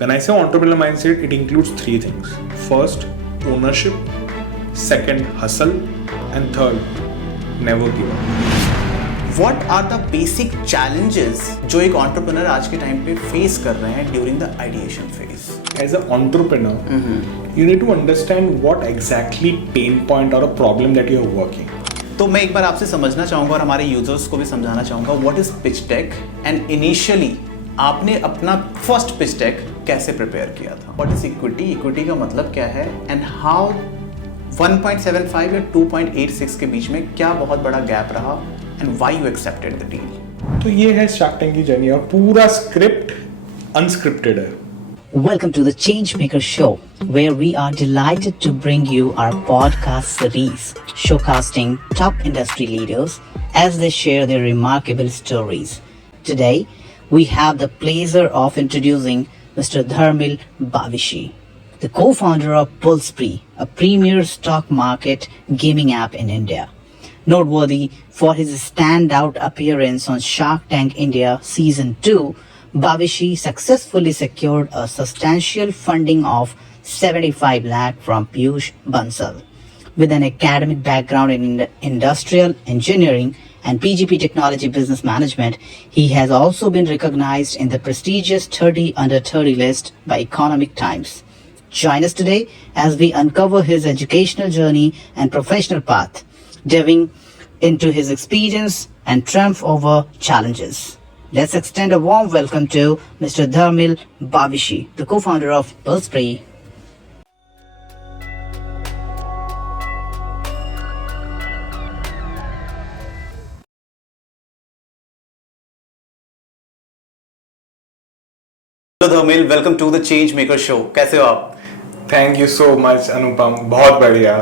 When I say entrepreneurial mindset, it includes three things. First, ownership. Second, hustle. And third, never give up. What are the basic challenges जो एक entrepreneur आज के time पे face कर रहे हैं during the ideation phase? As an entrepreneur, you need to understand what exactly pain point or a problem that you are working. तो मैं एक बार आपसे समझना चाहूँगा और हमारे यूजर्स को भी समझाना चाहूँगा what is pitch deck and initially आपने अपना फर्स्ट पिच डेक कैसे प्रिपेयर किया था. व्हाट इज इक्विटी, इक्विटी का मतलब क्या है एंड हाउ 1.75 या 2.86 के बीच में क्या बहुत बड़ा गैप रहा and why you accepted the deal. तो ये है शार्क टैंक की जर्नी और पूरा स्क्रिप्ट अनस्क्रिप्टेड है. Welcome to the Changemaker Show, where we are delighted to bring you our podcast series, showcasing top industry leaders as they share their remarkable stories. Today, we have the pleasure of introducing Mr. Dharmil Bavishi, the co-founder of Bullspree, a premier stock market gaming app in India. Noteworthy for his standout appearance on Shark Tank India Season 2, Bavishi successfully secured a substantial funding of 75 lakh from Piyush Bansal. With an academic background in industrial engineering and PGP technology business management, he has also been recognized in the prestigious 30 under 30 list by Economic Times. Join us today as we uncover his educational journey and professional path, delving into his experience and triumph over challenges. Let's extend a warm welcome to Mr. Dharmil Bavishi, the co-founder of Bullspree. Hello Dharmil, welcome to the change maker show. कैसे हो आप? Thank you so much Anupam, बहुत बढ़िया.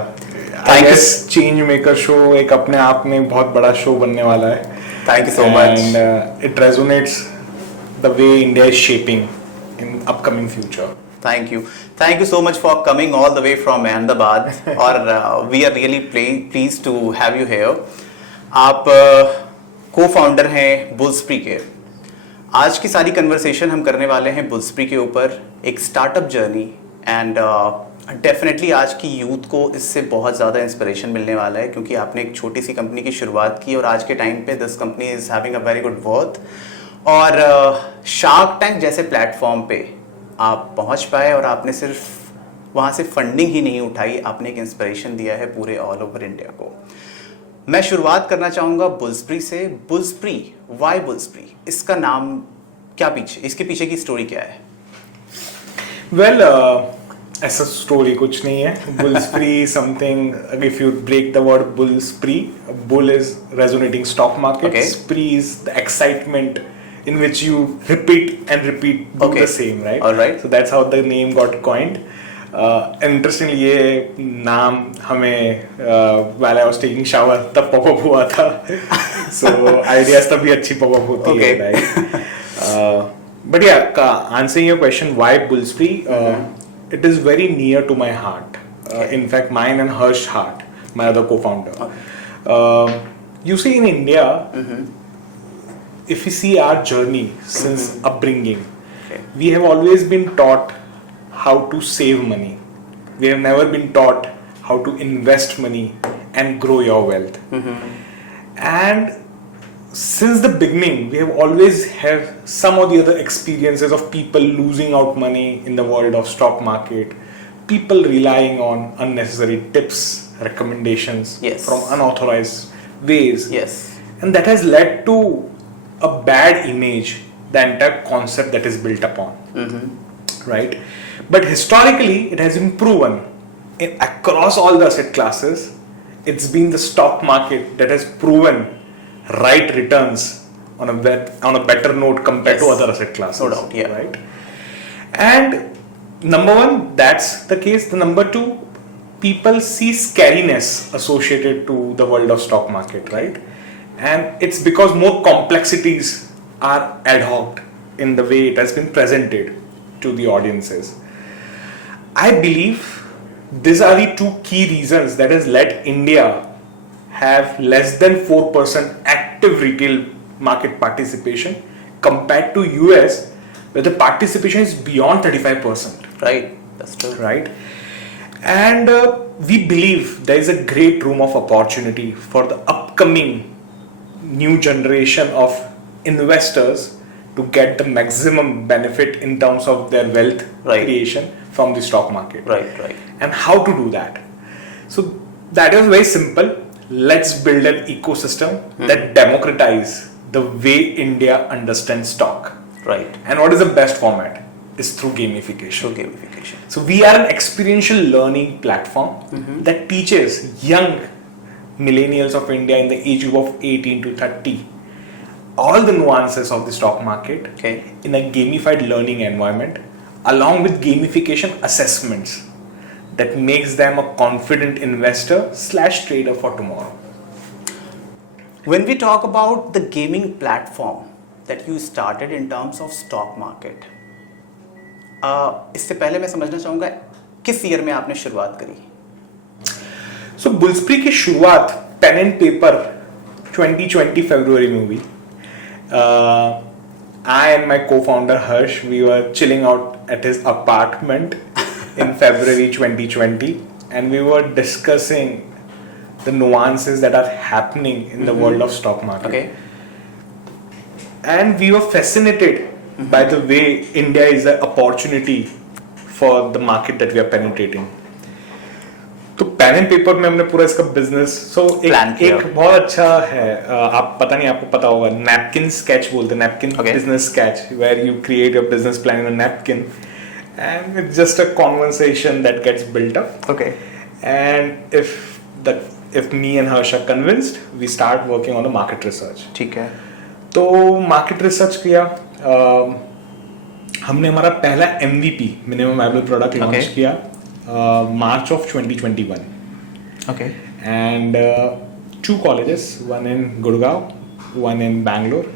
I guess change maker show एक अपने आप में बहुत बड़ा शो बनने वाला है. Thank you so much. And it resonates the way India is shaping in upcoming future. Thank you so much for coming all the way from Ahmedabad. और we are really pleased to have you here. आप co-founder हैं बुल्सप्री के. आज की सारी conversation हम करने वाले हैं बुल्सप्री के ऊपर, एक स्टार्टअप जर्नी एंड डेफिनेटली आज की यूथ को इससे बहुत ज़्यादा इंस्पिरेशन मिलने वाला है क्योंकि आपने एक छोटी सी कंपनी की शुरुआत की और आज के टाइम पे this company is having a very good worth. और शार्क टैंक जैसे प्लेटफॉर्म पे आप पहुंच पाए और आपने सिर्फ वहाँ से फंडिंग ही नहीं उठाई, आपने एक इंस्पिरेशन दिया है पूरे ऑल ओवर इंडिया को. मैं शुरुआत करना चाहूँगा बुल्सप्री से. बुल्सप्री, वाई बुल्सप्री? इसका नाम क्या पीछे, इसके पीछे की स्टोरी क्या है? वेल ऐसा स्टोरी कुछ नहीं है. Bullspree something, if you break the word Bullspree, bull is resonating stock market, spree is the excitement in which you repeat and repeat, do the same, right? All right. So that's how the name got coined. Interestingly, ये नाम हमें while I was taking shower तब pop up हुआ था. So ideas तभी अच्छी pop up होती है, right? But yeah, answering your question, why Bullspree? It is very near to my heart. In fact, mine and Harsh heart, my other co-founder. You see, in India. If you see our journey since upbringing, we have always been taught how to save money. We have never been taught how to invest money and grow your wealth. And since the beginning, we have always had some or the other experiences of people losing out money in the world of stock market, people relying on unnecessary tips, recommendations from unauthorized ways. Yes. And that has led to a bad image, the entire concept that is built upon, right? But historically, it has been proven across all the asset classes. It's been the stock market that has proven right returns on a better note compared to other asset classes. No doubt, yeah. Right? And number one, that's the case. The number two, people see scariness associated to the world of stock market, right? And it's because more complexities are ad hoc in the way it has been presented to the audiences. I believe these are the two key reasons that has led India have less than 4% active retail market participation compared to US, where the participation is beyond 35%. Right, that's true. Right? And we believe there is a great room of opportunity for the upcoming new generation of investors to get the maximum benefit in terms of their wealth Right. creation from the stock market. Right. And how to do that? So that is very simple. Let's build an ecosystem that democratize the way India understands stock. Right. And what is the best format? Is through gamification. Through gamification. So we are an experiential learning platform that teaches young millennials of India in the age group of 18 to 30 all the nuances of the stock market Okay. in a gamified learning environment, along with gamification assessments that makes them a confident investor / trader for tomorrow. When we talk about the gaming platform that you started in terms of stock market, इससे पहले मैं समझना चाहूँगा किस year में आपने शुरुआत करी? So बुल्सप्री की शुरुआत पेन एंड पेपर 2020 फरवरी में हुई. I and my co-founder Harsh, we were chilling out at his apartment in February 2020, and we were discussing the nuances that are happening in the world of stock market. Okay. And we were fascinated by the way India is an opportunity for the market that we are penetrating. तो pen and paper में हमने पूरा इसका business एक बहुत अच्छा है. आप पता नहीं, आपको पता होगा, नैपकिन स्केच बोलते हैं, napkin business sketch, where you create your business plan in a napkin and it's just a conversation that gets built up. Okay. And if me and Harsh are convinced, we start working on the market research. ठीक है. तो market research किया. हमने हमारा पहला MVP minimum viable product launch किया March of 2021. Okay. And 2 colleges, one in Gurgaon, one in Bangalore,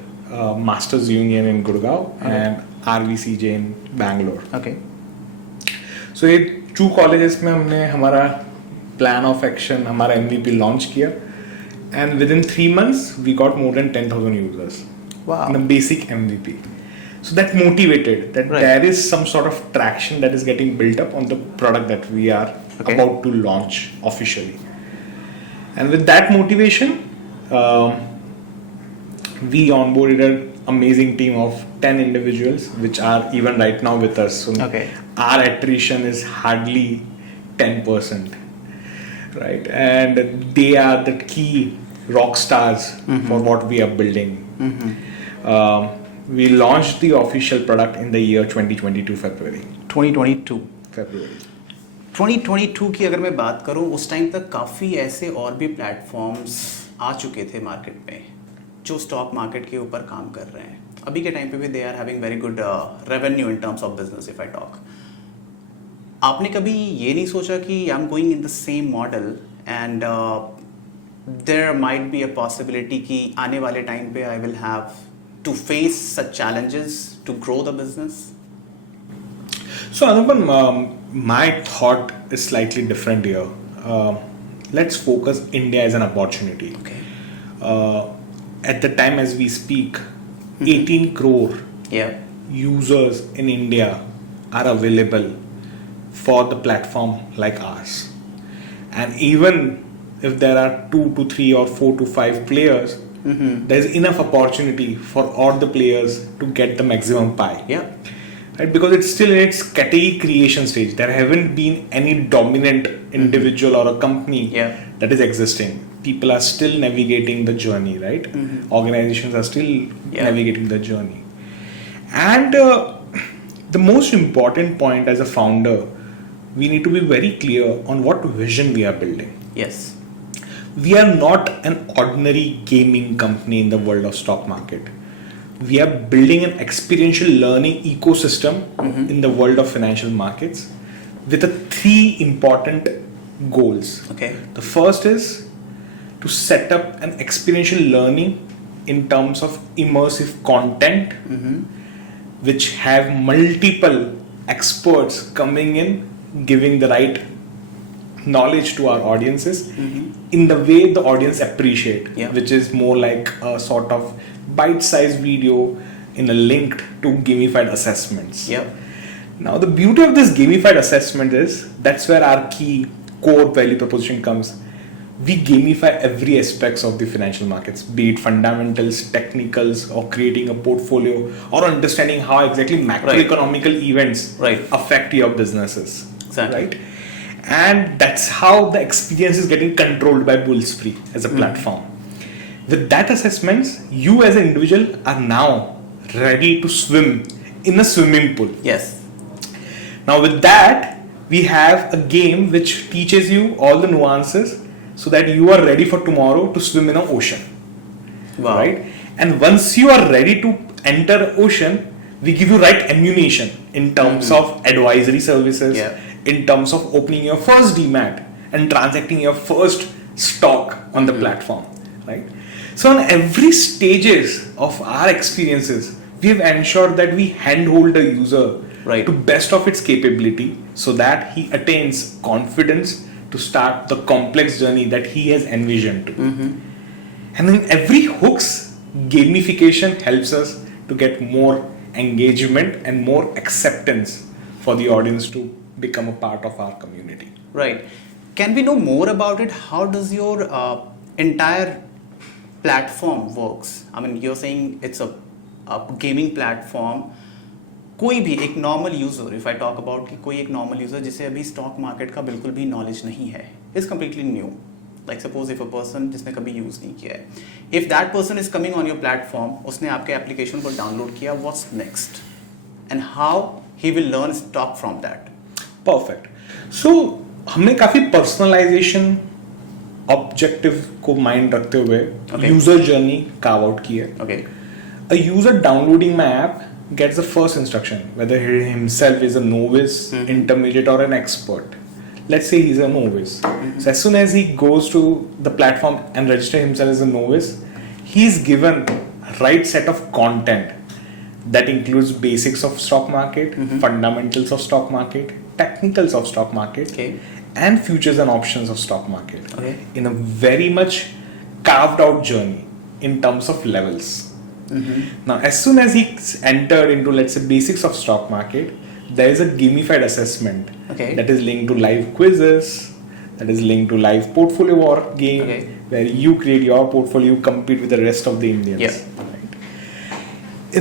Masters Union in Gurgaon and RVCJ in Bangalore. Okay. So ये 2 colleges में हमने हमारा plan of action, हमारा MVP लॉन्च किया, and within 3 months we got more than 10,000 users. Wow. In a basic MVP. So that motivated that there is some sort of traction that is getting built up on the product that we are about to launch officially. And with that motivation, we onboarded an amazing team of 10 individuals, which are even right now with us. So our attrition is hardly 10%, right? And they are the key rock stars for what we are building. We launched the official product in the year 2022 February. 2022 February. 2022 की अगर मैं बात करूं, उस time तक काफ़ी ऐसे और भी प्लेटफॉर्म्स आ चुके थे मार्केट में जो स्टॉक मार्केट के ऊपर काम कर रहे हैं. अभी के टाइम पे भी they are having very good revenue in terms of business if I talk. आपने कभी ये नहीं सोचा कि I am going in the same model and there might be a possibility कि आने वाले टाइम पे I will have to face such challenges to grow the business? So Anupam, my thought is slightly different here. Let's focus India as an opportunity. Okay. At the time as we speak, 18 crore users in India are available for the platform like ours. And even if there are 2 to 3 or 4 to 5 players, there is enough opportunity for all the players to get the maximum pie. Yeah. Right? Because it's still in its category creation stage. There haven't been any dominant individual or a company that is existing. People are still navigating the journey, right? Organizations are still navigating the journey. And the most important point as a founder, we need to be very clear on what vision we are building. Yes. We are not an ordinary gaming company in the world of stock market. We are building an experiential learning ecosystem in the world of financial markets with 3 important goals. Okay. The first is to set up an experiential learning in terms of immersive content which have multiple experts coming in, giving the right knowledge to our audiences in the way the audience appreciate, which is more like a sort of bite-sized video in a linked to gamified assessments. Yep. Now the beauty of this gamified assessment is that's where our key core value proposition comes. We gamify every aspects of the financial markets, be it fundamentals, technicals, or creating a portfolio, or understanding how exactly macroeconomical events affect your businesses. Exactly. Right? And that's how the experience is getting controlled by Bullspree as a platform. With that assessments, you as an individual are now ready to swim in a swimming pool. Yes. Now with that, we have a game which teaches you all the nuances so that you are ready for tomorrow to swim in an ocean. Wow. Right? And once you are ready to enter ocean, we give you right ammunition in terms of advisory services, in terms of opening your first demat and transacting your first stock on the platform. Right? So on every stages of our experiences, we have ensured that we handhold the user to best of its capability so that he attains confidence to start the complex journey that he has envisioned to. And in every hooks, gamification helps us to get more engagement and more acceptance for the audience to become a part of our community. Right. Can we know more about it? How does your entire platform works? I mean, you're saying it's a gaming platform. कोई भी एक normal user, if I talk about कि कोई एक normal user जिसे अभी stock market का बिल्कुल भी नॉलेज नहीं है, is completely new, like suppose if a person जिसने कभी यूज नहीं किया है, if that person is coming on your platform, उसने आपके एप्लीकेशन को डाउनलोड किया, what's next and how he will learn stock from that? Perfect. So हमने काफी पर्सनलाइजेशन ऑब्जेक्टिव को माइंड रखते हुए यूजर जर्नी कार्व आउट की है. Okay. A user downloading my app gets the first instruction, whether he himself is a novice, intermediate, or an expert. Let's say he's a novice. So as soon as he goes to the platform and register himself as a novice, he's given a right set of content that includes basics of stock market, fundamentals of stock market, technicals of stock market, and futures and options of stock market. In a very much carved out journey in terms of levels. Now, as soon as he entered into, let's say, basics of stock market, there is a gamified assessment that is linked to live quizzes, that is linked to live portfolio war game, where you create your portfolio, you compete with the rest of the Indians. Right?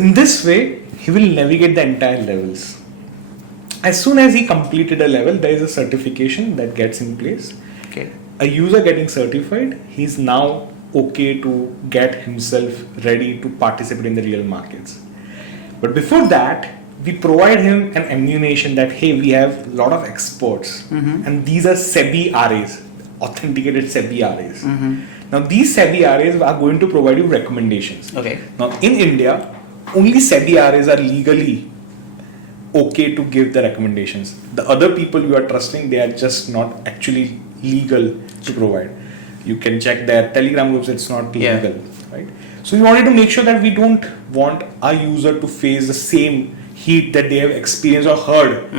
In this way, he will navigate the entire levels. As soon as he completed a level, there is a certification that gets in place. A user getting certified, he is now okay to get himself ready to participate in the real markets. But before that, we provide him an ammunition that, hey, we have a lot of experts and these are SEBI RAs, authenticated SEBI RAs. Now these SEBI RAs are going to provide you recommendations. Now in India, only SEBI RAs are legally okay to give the recommendations. The other people you are trusting, they are just not actually legal to provide. You can check their Telegram groups, it's not legal, right? So we wanted to make sure that we don't want our user to face the same heat that they have experienced or heard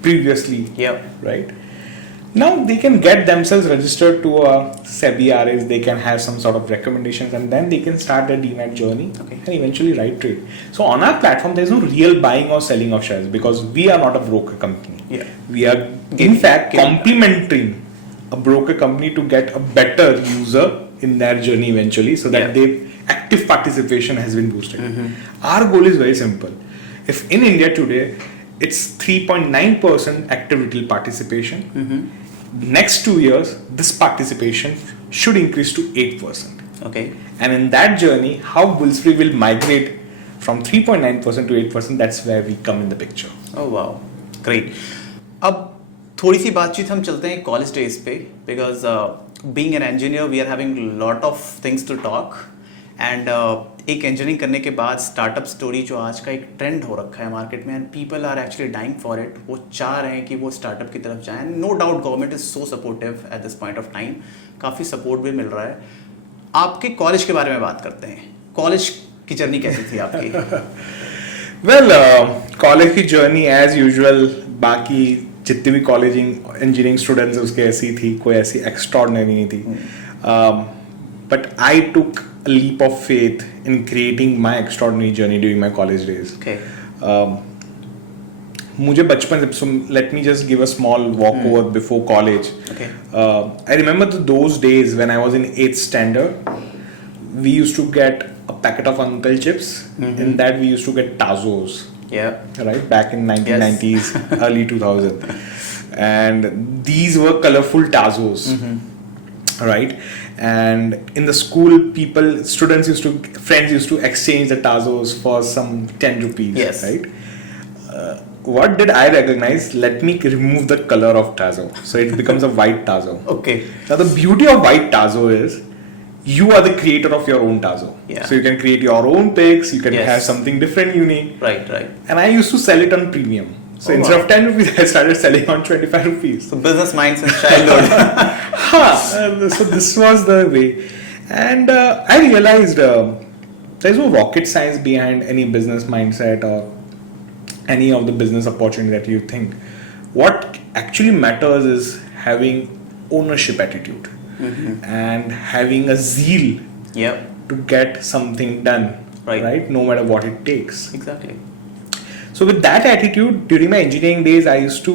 previously, right? Now they can get themselves registered to a SEBI RAs, they can have some sort of recommendations, and then they can start their DMAT journey and eventually write trade. So on our platform, there is no real buying or selling of shares because we are not a broker company. We are in fact complementing a broker company to get a better user in their journey eventually, so that their active participation has been boosted. Our goal is very simple. If in India today it's 3.9% active retail participation, next 2 years this participation should increase to 8%. And in that journey, how Bullspree will migrate from 3.9% to 8%, that's where we come in the picture. Oh wow, great. अब थोड़ी सी बातचीत हम चलते हैं college days पे, because being an engineer we are having lot of things to talk and एक engineering करने के बाद स्टार्टअप स्टोरी जो आज का एक ट्रेंड हो रखा है मार्केट में, and people are actually dying for it. वो चाह रहे हैं कि वो स्टार्टअप की तरफ जाएं. No doubt government is so supportive at this point of time, काफ़ी सपोर्ट भी मिल रहा है. आपके कॉलेज के बारे में बात करते हैं. कॉलेज की जर्नी कैसी थी आपकी? वेल, कॉलेज की जर्नी एज यूजुअल बाकी जितने भी कॉलेज इंजीनियरिंग स्टूडेंट्स उसके ऐसी थी, कोई ऐसी एक्स्ट्रॉर्डिनरी नहीं थी. But I took a leap of faith in creating my extraordinary journey during my college days. Okay. मुझे बचपन से, so let me just give a small walkover before college. Okay. I remember those days when I was in 8th standard. We used to get a packet of Uncle Chips. In that we used to get Tazos. Yeah. Right, back in 1990s, early 2000, and these were colorful Tazos. Right, and in the school, friends used to exchange the Tazos for some 10 rupees. Yes. Right. What did I recognize? Let me remove the color of Tazo, so it becomes a white Tazo. Okay. Now the beauty of white Tazo is you are the creator of your own Tazo. Yeah. So you can create your own pics, you can Yes. have something different, unique. Right. And I used to sell it on premium. So Oh, instead wow. of 10 rupees, I started selling on 25 rupees. So business mind since childhood. So this was the way. And I realized there's no rocket science behind any business mindset or any of the business opportunity that you think. What actually matters is having ownership attitude and having a zeal Yep. to get something done, Right. No matter what it takes. Exactly. So with that attitude, during my engineering days, I used to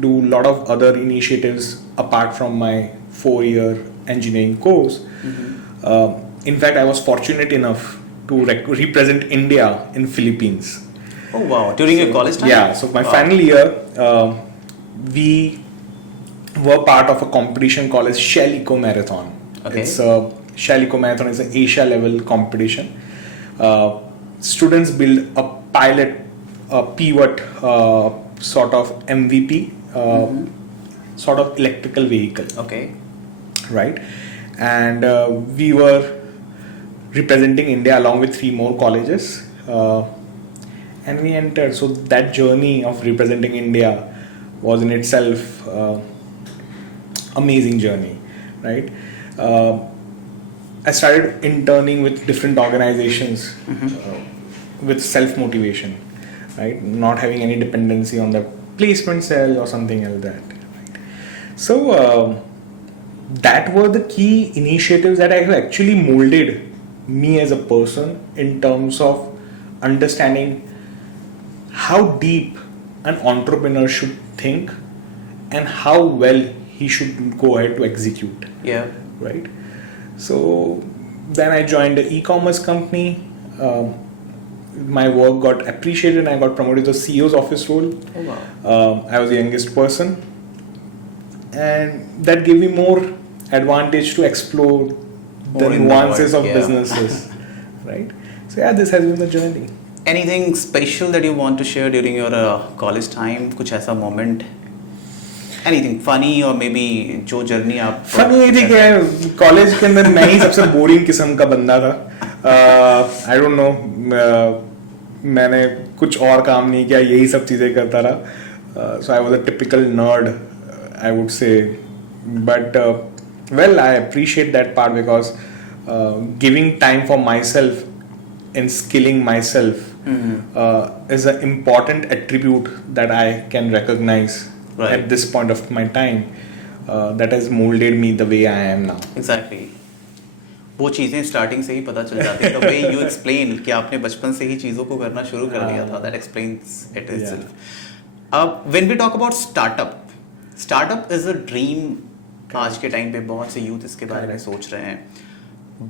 do a lot of other initiatives apart from my 4-year engineering course. In fact, I was fortunate enough to represent India in Philippines. Oh wow. During your college time? Yeah, so my final year, we were part of a competition called as Shell Eco Marathon. Okay. Shell Eco Marathon is an Asia level competition. Students build a pilot, pivot sort of MVP, sort of electrical vehicle. Okay. Right, and we were representing India along with 3 more colleges, and we entered. So that journey of representing India was in itself amazing journey, right? I started interning with different organizations with self-motivation, right? Not having any dependency on the placement cell or something like that. Right? So that were the key initiatives that have actually molded me as a person in terms of understanding how deep an entrepreneur should think and how well he should go ahead to execute. Yeah. Right. So then I joined the e-commerce company. My work got appreciated and I got promoted to the CEO's office role. Oh wow. I was the youngest person, and that gave me more advantage to explore the More in the nuances world, of yeah. businesses. Right. So yeah, this has been the journey. Anything special that you want to share during your college time? कुछ ऐसा moment? Anything funny or maybe जो journey आप funny ये थी कि college के अंदर मैं ही सबसे बोरिंग किस्म का बंदा था. आई डोंट नो, मैंने कुछ और काम नहीं किया, यही सब चीजें करता रहा. So I was a typical nerd, I would say. But well, I appreciate that part because giving time for myself and skilling myself is an important attribute that I can recognize at this point of my time that has molded me the way I am now. Exactly. वो चीज़ें starting से ही पता चल जाती है. The way you explain कि आपने बचपन से ही चीज़ों को करना शुरू कर दिया था, that explains it itself. When we talk about startup is a dream. आज के टाइम पे बहुत से यूथ इसके बारे में सोच रहे हैं.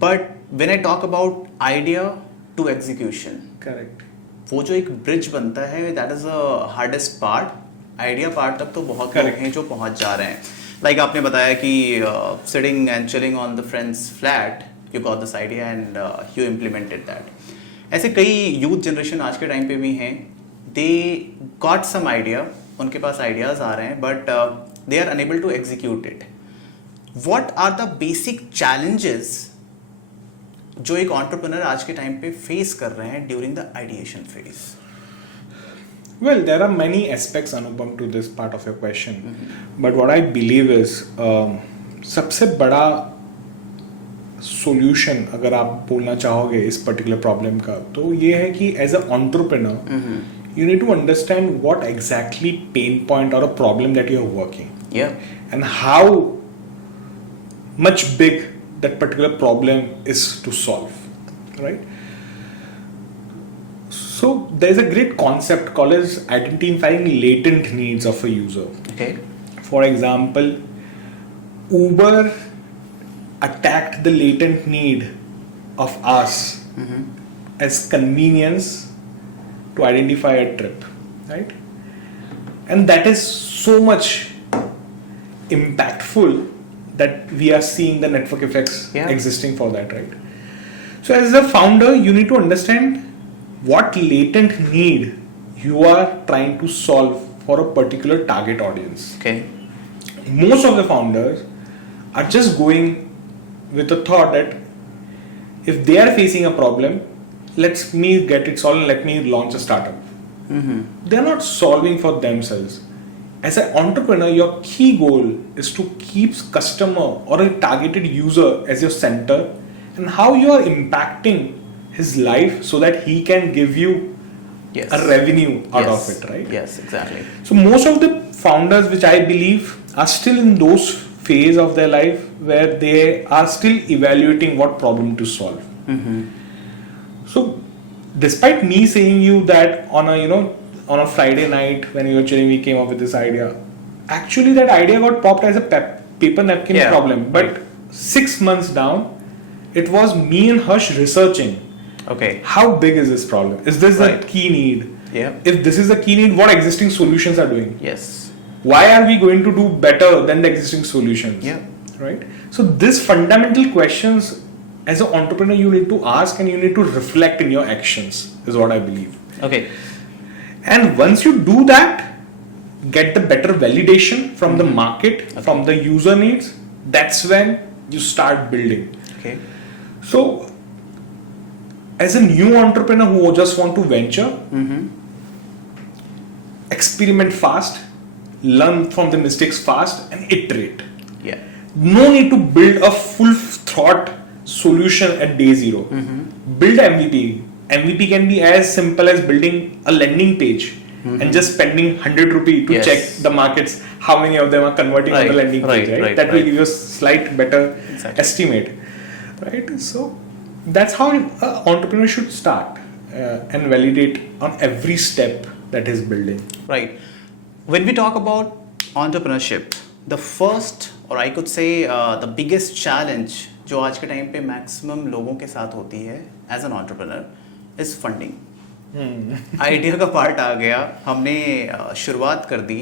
But when I talk about idea to execution, Correct. वो जो एक ब्रिज बनता है, that is the hardest part. Idea part तक तो बहुत लोग हैं जो पहुंच जा रहे हैं. लाइक आपने बताया कि sitting and chilling on the friend's flat, you got this idea and you implemented that. ऐसे कई यूथ जनरेशन आज के टाइम पे भी हैं. They got some idea, उनके पास आइडियाज आ रहे हैं, but they are unable to execute it. What are the basic challenges जो एक एंटरप्रेन्योर आज के टाइम पे फेस कर रहे हैं during the ideation phase? Well, there are many aspects, Anupam, to this part of your question. But what I believe is सबसे बड़ा solution अगर आप बोलना चाहोगे इस particular problem का, तो ये है कि as an entrepreneur, you need to understand what exactly pain point or a problem that you are working. Yeah. And how much big that particular problem is to solve. right? So there's a great concept called as identifying latent needs of a user. Okay. For example, Uber attacked the latent need of us as convenience to identify a trip, right? And that is so much impactful that we are seeing the network effects existing for that, right? So as a founder, you need to understand what latent need you are trying to solve for a particular target audience. Okay. Most of the founders are just going with the thought that if they are facing a problem, let me get it solved and let me launch a startup. They're not solving for themselves. As an entrepreneur, your key goal is to keep customer or a targeted user as your center, and how you are impacting his life so that he can give you a revenue out of it, right? Yes, exactly. So most of the founders, which I believe, are still in those phase of their life where they are still evaluating what problem to solve. So despite me saying you that on a Friday night when we were chilling, we came up with this idea. Actually, that idea got popped as a paper napkin problem. But 6 months down, it was me and Harsh researching. Okay. How big is this problem? Is this the key need? Yeah. If this is the key need, what existing solutions are doing? Yes. Why are we going to do better than the existing solutions? Yeah. Right? So this fundamental questions as an entrepreneur you need to ask, and you need to reflect in your actions, is what I believe. Okay. And once you do that, get the better validation from the market, from the user needs, that's when you start building. Okay. So as a new entrepreneur who just want to venture, experiment fast, learn from the mistakes fast, and iterate. Yeah. No need to build a full thought solution at day zero. Build MVP. MVP can be as simple as building a landing page and just spending 100 rupees to check the markets, how many of them are converting on the landing page. Right? That will give you a slight better estimate. Right? So that's how an entrepreneur should start and validate on every step that is building. Right. When we talk about entrepreneurship, the first, or I could say the biggest challenge जो आज के time पे maximum लोगों के साथ होती है as an entrepreneur is funding. Idea का पार्ट आ गया, हमने शुरुआत कर दी,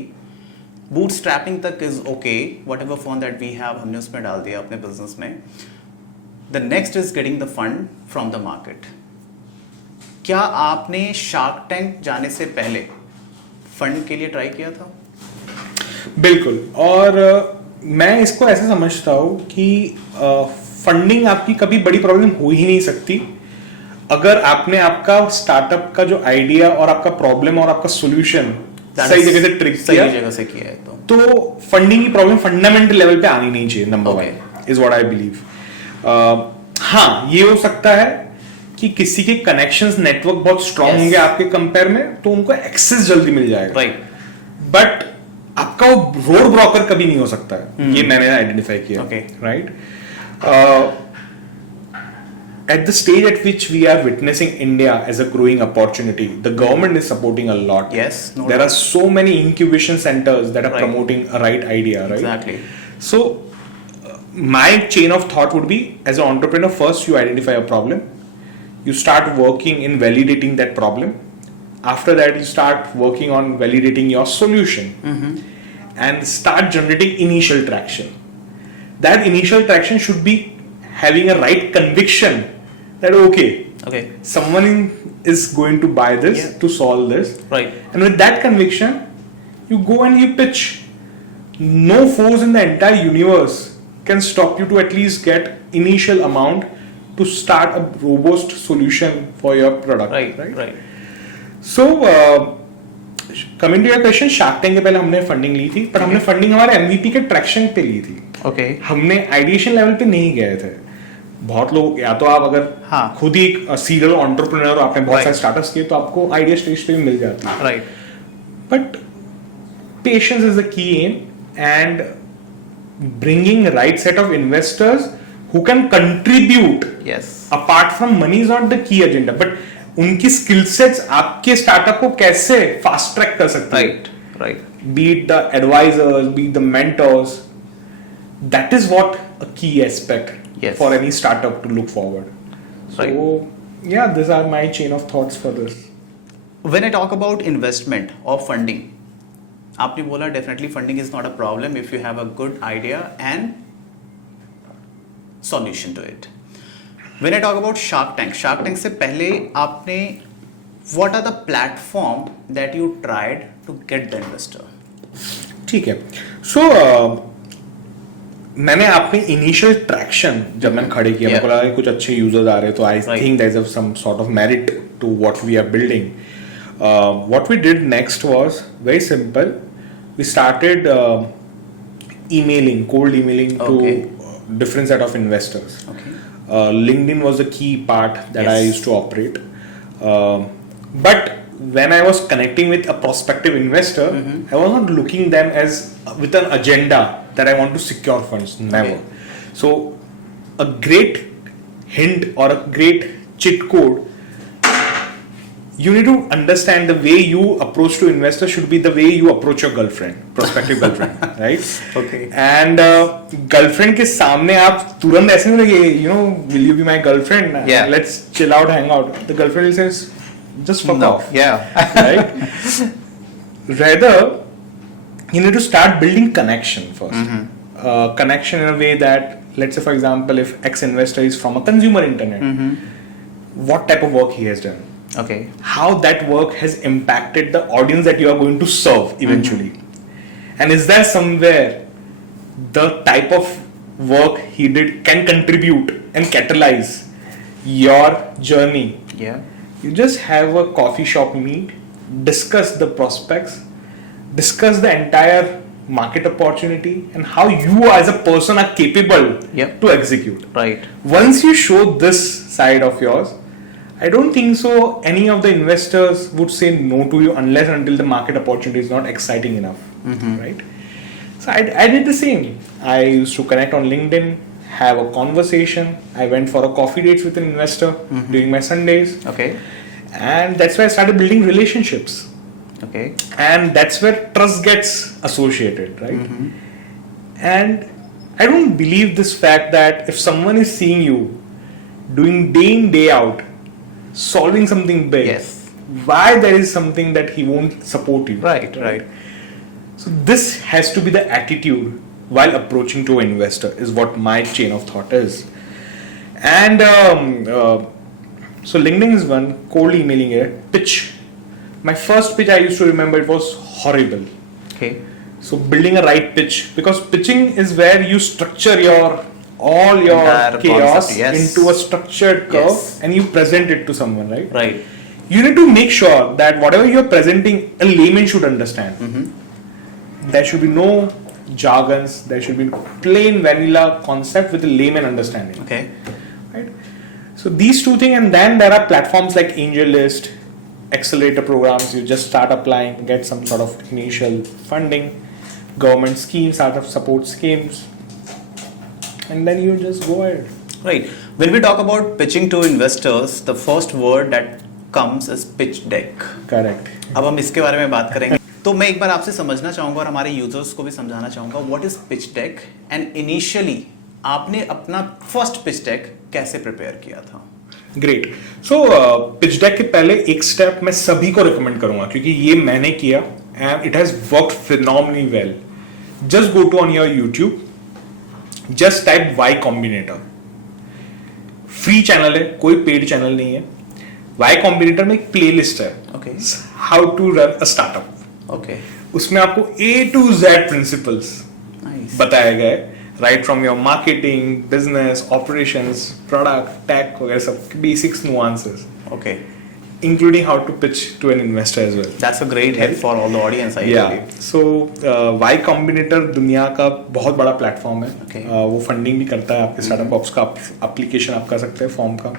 बूटस्ट्रैपिंग तक is okay, whatever fund that we have हमने उसमें डाल दिया अपने बिजनेस में. The next is getting the fund from the market. क्या आपने शार्क टैंक जाने से पहले फंड के लिए ट्राई किया था? बिल्कुल. और मैं इसको ऐसे समझता हूँ कि फंडिंग आपकी कभी बड़ी प्रॉब्लम हो ही नहीं सकती अगर आपने आपका स्टार्टअप का जो आइडिया और आपका प्रॉब्लम और आपका सॉल्यूशन सही जगह से ट्रिक सही जगह से किया है तो फंडिंग की प्रॉब्लम फंडामेंटल लेवल पे आनी नहीं चाहिए. Number 1 is what I believe. हाँ, ये हो सकता है कि किसी के कनेक्शंस नेटवर्क बहुत स्ट्रांग होंगे आपके कंपेयर में, तो उनको एक्सेस जल्दी मिल जाएगा. राइट. बट आपका वो रोड ब्रोकर कभी नहीं हो सकता है. ये मैंने आइडेंटिफाई किया. Right. At the stage at which we are witnessing India as a growing opportunity, the government is supporting a lot. Yes. There are so many incubation centers that are promoting a right idea, right? Exactly. So, my chain of thought would be, as an entrepreneur, first you identify a problem. You start working in validating that problem. After that, you start working on validating your solution. And start generating initial traction. That initial traction should be having a right conviction that okay, someone is going to buy this to solve this, right? And with that conviction, you go and you pitch. No force in the entire universe can stop you to at least get initial amount to start a robust solution for your product. Right. So coming to your question, shark tank के पहले हमने funding ली थी, पर हमने funding हमारे MVP के traction पे ली थी. हमने आइडिएशन लेवल पे नहीं गए थे. बहुत लोग, या तो आप अगर खुद ही सीरियल एंटरप्रेन्योर, आपने बहुत सारे स्टार्टअप्स किए, तो आपको आइडिया स्टेज पे भी मिल जाता है. Right. But patience is the key um, and bringing right set of investors who can contribute. Yes. Apart from money is not the key agenda, but उनकी स्किल सेट्स आपके स्टार्टअप को कैसे fast track कर सकते हैं. Right. Be it the advisors, be it the mentors, that is what a key aspect Yes. for any startup to look forward. Right. So yeah, these are my chain of thoughts for this. When I talk about investment or funding, आपने बोला definitely funding is not a problem if you have a good idea and solution to it. When I talk about Shark Tank से पहले आपने what are the platform that you tried to get the investor? ठीक है. So मैंने अपने initial traction जब मैंने खड़े किया, मेरे को लगा कि कुछ अच्छे यूजर्स आ रहे हैं, तो I think there is some sort of merit to what we are building. What we did next was very simple. We started cold emailing to different set of investors. LinkedIn was a key part that I used to operate. But when I was connecting with a prospective investor, I was not looking them as with an agenda that I want to secure funds. Never. So a great hint or a great cheat code, you need to understand the way you approach to investor should be the way you approach your girlfriend, prospective girlfriend, right? Okay. And girlfriend के सामने आप तुरंत ऐसे नहीं लगे, you know, will you be my girlfriend? Yeah. Let's chill out, hang out. The girlfriend says, just fuck off. Yeah. Right? Rather, you need to start building connection first. Connection in a way that, let's say for example, if X investor is from a consumer internet, what type of work he has done, Okay. how that work has impacted the audience that you are going to serve eventually, and is there somewhere the type of work he did can contribute and catalyze your journey. Yeah. You just have a coffee shop meet, discuss the prospects, discuss the entire market opportunity and how you as a person are capable Yep. to execute. Right. Once you show this side of yours, I don't think so any of the investors would say no to you unless until the market opportunity is not exciting enough, right? So I did the same. I used to connect on LinkedIn, have a conversation. I went for a coffee dates with an investor during my Sundays, Okay. and that's where I started building relationships. Okay. And that's where trust gets associated, right? And I don't believe this fact that if someone is seeing you doing day in day out solving something big, Yes. why there is something that he won't support you. Right. So this has to be the attitude while approaching to an investor, is what my chain of thought is. And so LinkedIn is one, cold emailing है, pitch. My first pitch I used to remember, it was horrible. Okay. So building a right pitch, because pitching is where you structure all your Entire chaos concept, yes. into a structured curve, Yes. and you present it to someone, right? Right. You need to make sure that whatever you're presenting, a layman should understand. There should be no jargons, there should be plain vanilla concept with a layman understanding. Okay. Right? So these two things, and then there are platforms like AngelList, accelerator programs. You just start applying, get some sort of initial funding, government schemes, startup support schemes, and then you just go ahead. Right. When we talk about pitching to investors, the first word that comes is pitch deck. Correct. अब हम इसके बारे में बात करेंगे. तो मैं एक बार आपसे समझना चाहूंगा और हमारे यूजर्स को भी समझाना चाहूंगा what is pitch deck, and initially आपने अपना फर्स्ट पिच डेक कैसे प्रिपेयर किया था? ग्रेट. सो पिच डेक के पहले एक स्टेप मैं सभी को रिकमेंड करूंगा, क्योंकि ये मैंने किया and it has worked phenomenally well. Just go to on your YouTube, just type Y Combinator. Free channel है, कोई पेड चैनल नहीं है. वाई कॉम्बिनेटर में एक प्लेलिस्ट है, okay, how to run a startup. Okay, उसमें आपको A to Z principles nice, बताए गए, right from your marketing, business, operations, product, tech वगैरह सब basics nuances, okay, including how to pitch to an investor as well. That's a great help for all the audience, I Yeah. believe. So Y Combinator दुनिया का बहुत बड़ा platform है. Okay. वो funding भी करता है आपके स्टार्टअप बॉक्स का, एप्लीकेशन आप कर सकते हैं फॉर्म का.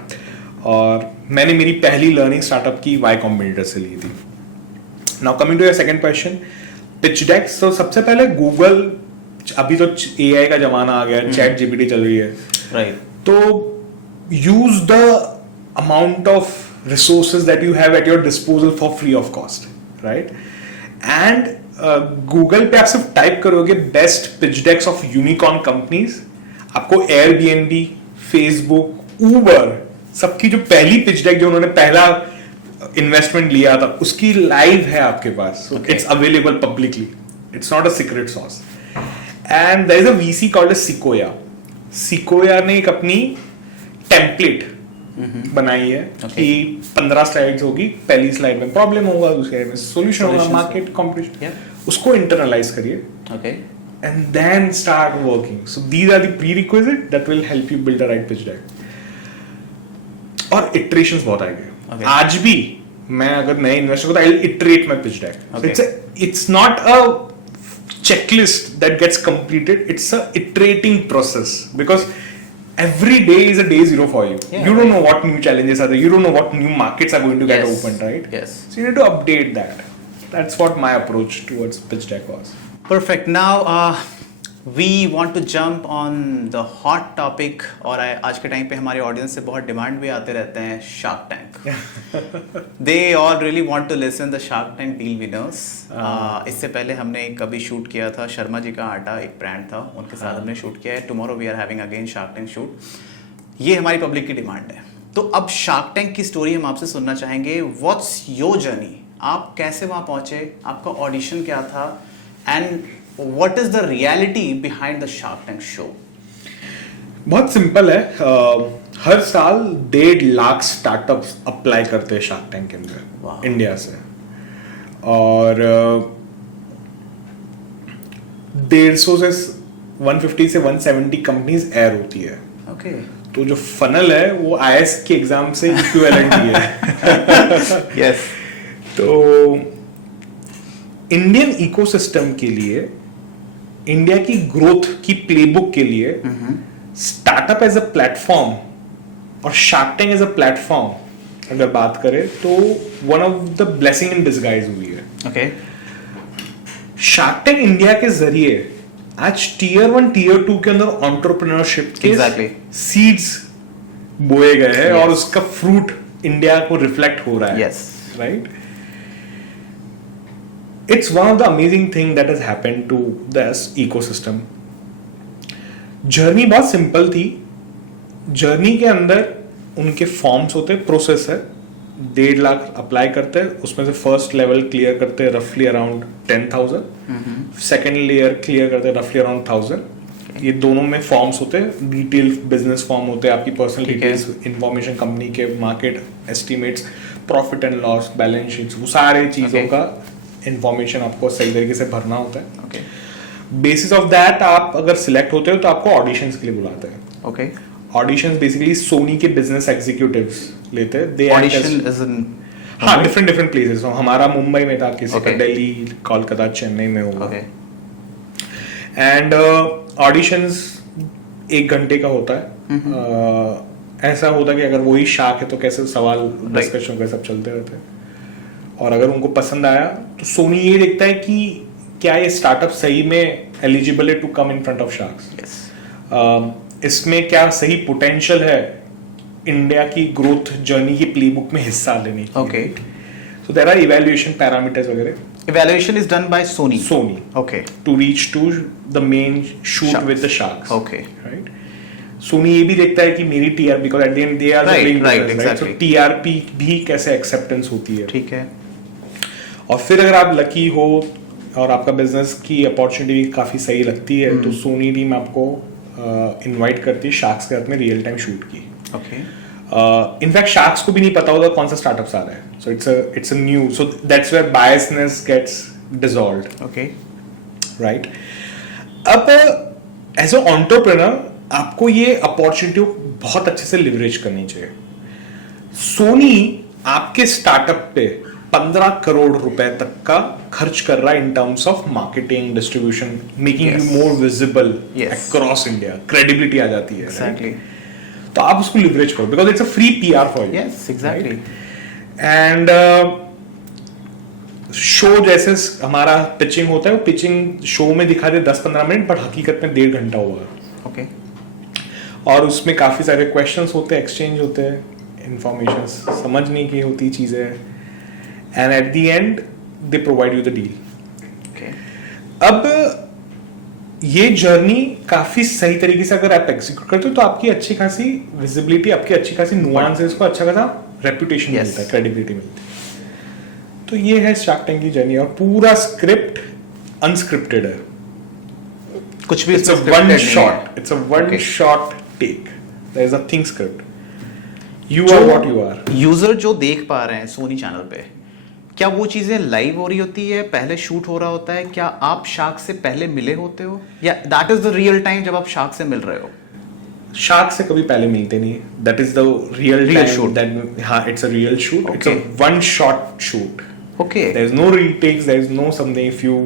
और मैंने मेरी पहली लर्निंग स्टार्टअप की Y Combinator से ली थी. Now coming to your second question, pitch decks. So सबसे पहले गूगल, अभी तो AI का जमाना आ गया, चैट GPT चल रही है. Right. तो use the amount of resources that you have at your disposal for free of cost, right? And Google पे आप सिर्फ टाइप करोगे best pitch decks of unicorn companies, आपको Airbnb, Facebook, Uber सबकी जो पहली पिच डेक जो उन्होंने पहला इन्वेस्टमेंट लिया था उसकी लाइव है आपके पास. It's available publicly, it's not a secret source. And there is a VC called Sequoia. Sequoia ने एक अपनी टेम्पलेट बनाई है कि 15 स्लाइड्स होगी, पहली स्लाइड में प्रॉब्लम होगा, दूसरी में सॉल्यूशन होगा, मार्केट कॉम्पिटिशन, उसको इंटरनलाइज करिए and then start working. So these are the prerequisites that will help you build the right pitch deck. और iterations बहुत आएंगे. आज भी मैं अगर नए इन्वेस्टर को तो I'll iterate my pitch deck. It's not a checklist that gets completed. It's a iterating process because every day is a day zero for you. You don't know what new challenges are there. You don't know what new markets are going to get opened, right? Yes. So you need to update that. That's what my approach towards pitch deck was. Perfect. Now we want to jump on the hot topic और आज के time पे हमारे audience से बहुत demand भी आते रहते हैं shark tank. They all really want to listen the Shark Tank deal winners. इससे पहले हमने कभी शूट किया था शर्मा जी का आटा, एक ब्रांड था, उनके साथ हमने शूट किया है. Tomorrow we are having again Shark Tank shoot. ये हमारी पब्लिक की डिमांड है. तो अब शार्क टैंक की स्टोरी हम आपसे सुनना चाहेंगे. What's your journey? आप कैसे वहाँ पहुँचे? आपका ऑडिशन क्या था? And what is the reality behind the Shark Tank show? बहुत सिंपल है. हर साल 1.5 लाख स्टार्टअप्स अप्लाई करते हैं शार्क टैंक के अंदर इंडिया से, और 150 से 150 से 170 कंपनीज एयर होती है. Okay. तो जो फनल है वो IS के एग्जाम से इक्विवेलेंट ही है. Yes. तो इंडियन इकोसिस्टम के लिए, इंडिया की ग्रोथ की प्लेबुक के लिए स्टार्टअप एज अ प्लेटफॉर्म और Shark Tank as a platform अगर बात करें तो one of the blessing in disguise हुई है. Okay. शार्क टैंक इंडिया के जरिए आज Tier 1 Tier 2 के अंदर एंटरप्रेन्योरशिप के सीड्स बोए गए हैं और उसका फ्रूट इंडिया को रिफ्लेक्ट हो रहा है. Right. It's one of the amazing thing that has happened to this ecosystem. Journey बहुत सिंपल थी. जर्नी के अंदर उनके फॉर्म्स होते, प्रोसेस है. 1.5 लाख अप्लाई करते हैं, उसमें से फर्स्ट लेवल क्लियर करते हैं रफली अराउंड 10,000, सेकेंड लेयर क्लियर करते हैं रफली अराउंड 1,000. ये दोनों में फॉर्म्स होते हैं. डिटेल बिजनेस फॉर्म होते हैं, आपकी पर्सनल डिटेल्स, इंफॉर्मेशन, कंपनी के market estimates, profit and loss, balance sheets, वो सारे चीजों का इंफॉर्मेशन आपको सही तरीके से भरना होता है. बेसिस ऑफ दैट आप अगर सिलेक्ट होते हो तो आपको ऑडिशंस के लिए बुलाते हैं. ऑडिशंस बेसिकली सोनी के बिजनेस एग्जीक्यूटिव्स लेते हैं. They audition is in different places. हमारा मुंबई में था, किसी का दिल्ली, कोलकाता, चेन्नई में होगा. एंड ऑडिशंस 1 घंटे का होता है. ऐसा होता है कि अगर वही शार्क है तो कैसे सवाल डिस्कशन के सब चलते रहते हैं. और अगर उनको पसंद आया तो सोनी ये देखता है कि क्या ये स्टार्टअप सही में एलिजिबल है to come in front of sharks. इसमें क्या सही पोटेंशियल है इंडिया की ग्रोथ जर्नी की प्लेबुक में हिस्सा लेने की. Okay. So there are evaluation parameters वगैरह. Evaluation is done by Sony. Okay. To reach to the main shoot Sharks. with the sharks. Okay. Right. Sony ये भी देखता है कि मेरी TRP, because at the end they are the playing business, right? So TRP भी कैसे acceptance होती है. ठीक है. और फिर अगर आप लकी हो और आपका बिजनेस की अपॉर्चुनिटी काफी सही लगती है तो सोनी टीम आपको इनवाइट करती है शार्क्स के साथ में रियल टाइम शूट की. ओके. इनफैक्ट शार्क्स को भी नहीं पता होगा कौन सा स्टार्टअप्स आ रहा है. So it's a new, so that's where biasness gets dissolved. Okay. Right. अब एज अ एंटरप्रेन्योर आपको ये अपॉर्चुनिटी बहुत अच्छे से लिवरेज करनी चाहिए. सोनी आपके स्टार्टअप पे 15 करोड़ रुपए तक का खर्च कर रहा है in terms of marketing, distribution, making you more visible across India. Credibility आ जाती है. Exactly. तो आप उसको लिवरेज करो because it's a free PR for you. Yes, exactly. And show जैसे हमारा पिचिंग होता है, वो पिचिंग शो में दिखा दे 10-15 मिनट, बट हकीकत में 1.5 घंटा होगा. Okay. और उसमें काफ़ी सारे क्वेश्चंस होते हैं, एक्सचेंज होते हैं, इंफॉर्मेशन समझने की होती चीज़ें, and at the and they provide you the deal. Okay. अब ये जर्नी काफी सही तरीके से अगर आप एग्जीक्यूट करते हो तो आपकी अच्छी खासी विजिबिलिटी, आपकी अच्छी खासी नुआंसेस को अच्छा खासा रेपुटेशन Yes. मिलता है, क्रेडिबिलिटी मिलती है। तो ये है शार्क टैंक की जर्नी, और पूरा स्क्रिप्ट अनस्क्रिप्टेड है। कुछ भी इट्स अ इसमें वन scripted नहीं है। Shot, it's a one Okay. Shot take, there is a thing script, you जो are what you are. User जो देख पा रहे हैं सोनी चैनल पे, क्या वो चीजें लाइव हो रही होती है, पहले शूट हो रहा होता है? क्या आप शार्क से पहले मिले होते हो, या that is the real time जब आप शार्क से मिल रहे हो? शार्क से कभी पहले मिलते नहीं, that is the real Real time shoot. That, हाँ it's a real shoot, it's a Okay. One shot shoot. Okay, There is no retakes, there is no something, if you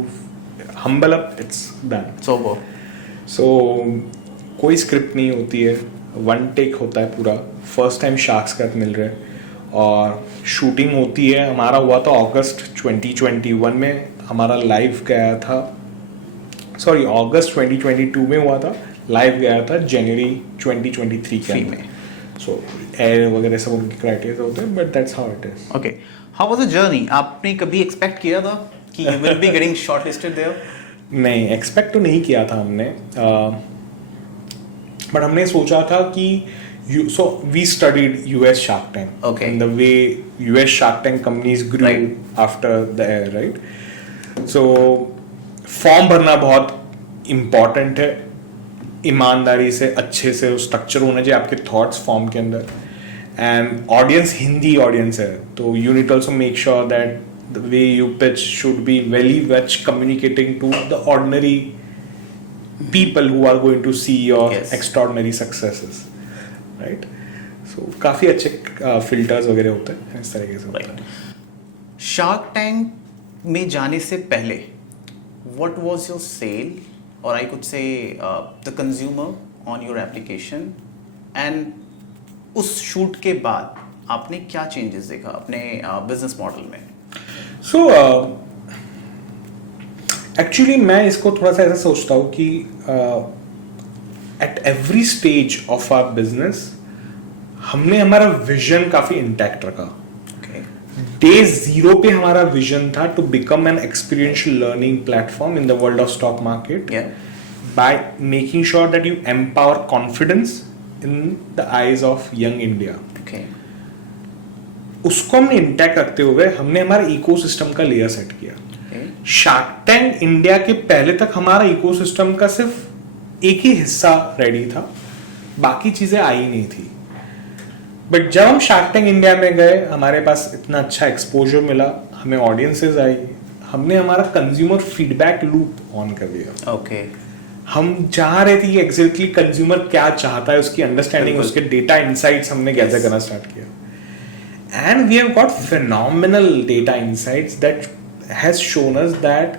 humble up, it's done. सो वो So कोई script नहीं होती है, one take होता है पूरा, first time sharks के साथ मिल रहे हैं, और शूटिंग होती है। हमारा हुआ था अगस्त 2021 में, हमारा लाइव गया था, सॉरी अगस्त 2022 में हुआ था, लाइव गया था जनवरी 2023 के में। सो एयर वगैरह सब उनके क्राइटेरिया होते हैं, but that's how it is. Okay, how was the journey? आपने कभी एक्सपेक्ट किया था कि you will be getting shortlisted there? नहीं, एक्सपेक्ट तो नहीं किया था हमने, बट हमने सोचा था कि so we studied US Shark Tank, Okay. and the way US Shark Tank companies grew Right. after the air, right? So form भरना बहुत इम्पॉर्टेंट है, ईमानदारी से अच्छे से स्ट्रक्चर होना चाहिए आपके थॉट्स फॉर्म के अंदर, एंड ऑडियंस हिंदी ऑडियंस है, तो you need also make sure that the way you pitch should be very much communicating to the ordinary people who are going to see your Yes. extraordinary successes, right? So काफी अच्छे filters वगैरह होते हैं, इस तरीके से होता है। शार्क टैंक में जाने से पहले व्हाट वाज योर सेल, और I could say the consumer on your application, and उस शूट के बाद आपने क्या चेंजेस देखा अपने बिजनेस मॉडल में? सो एक्चुअली मैं इसको थोड़ा सा ऐसा सोचता हूँ कि at every stage of our business हमने हमारा विजन काफी इंटैक्ट रखा। Okay. डे जीरो पे हमारा विजन था to become an experiential learning platform in the world of stock market, Yeah. By making sure that you empower confidence in the eyes of young India. Okay. उसको हमने intact रखते हुए हमने हमारा ecosystem का लेयर सेट किया। Okay. Shark tank India के पहले तक हमारा इकोसिस्टम का सिर्फ एक ही हिस्सा रेडी था, बाकी चीजें आई नहीं थी। बट जब हम शार्क टैंक इंडिया में गए, हमारे पास इतना अच्छा एक्सपोजर मिला, हमें ऑडियंसेस आई, हमने हमारा कंज्यूमर फीडबैक लूप ऑन कर दिया। Okay. हम चाह रहे थे कि एग्जैक्टली कंज्यूमर क्या चाहता है, उसकी अंडरस्टैंडिंग, बिल्कुल। उसके डेटा इनसाइट्स हमने गैदर करना स्टार्ट किया, and we have got phenomenal data insights that has shown us that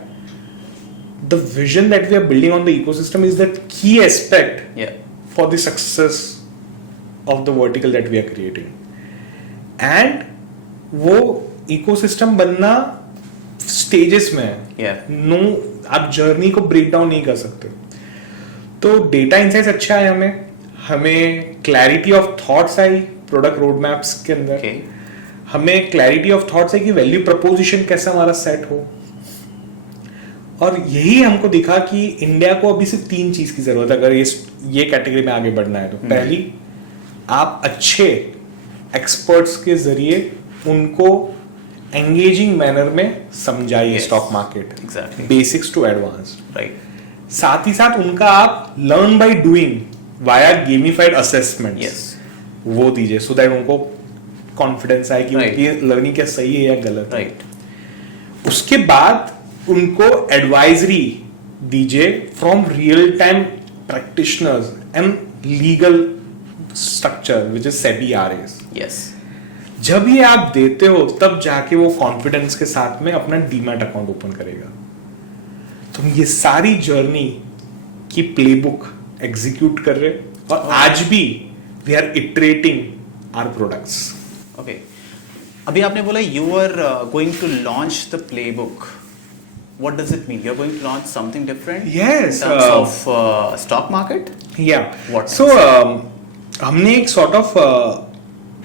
the vision that we are building on the ecosystem is the key aspect Yeah. for the success of the vertical that we are creating. And वो ecosystem बनना stages में है। Yeah. No, आप journey को break down नहीं कर सकते। तो डेटा इंसाइट्स अच्छा है, हमें clarity of thoughts I product road maps के अंदर, Okay. हमें क्लैरिटी ऑफ थॉट्स है कि वैल्यू प्रपोजिशन कैसा हमारा सेट हो, और यही हमको दिखा कि इंडिया को अभी सिर्फ 3 चीज की जरूरत है अगर ये कैटेगरी में आगे बढ़ना है। तो पहली, आप अच्छे एक्सपर्ट्स के जरिए उनको एंगेजिंग मैनर में समझाइए Yes. Stock market, Exactly. Basics to advanced. Right. साथ ही साथ उनका आप learn by doing via gamified assessment Yes. वो दीजिए, सो दैट उनको कॉन्फिडेंस आए कि Right. उनकी लर्निंग क्या सही है या गलत है। Right. उसके बाद उनको एडवाइजरी दीजिए from real time practitioners and legal structure which is SEBI RS. Yes. जब ये आप देते हो तब जाके वो कॉन्फिडेंस के साथ में अपना डीमैट अकाउंट ओपन करेगा। तो हम ये सारी जर्नी की प्लेबुक एग्जीक्यूट कर रहे हैं, और आज भी we are iterating our products. Okay. अभी आपने बोला you are going to launch the playbook what does it mean? You're going to launch something different? Yes, In terms of stock market? Yeah. What So हमने एक sort of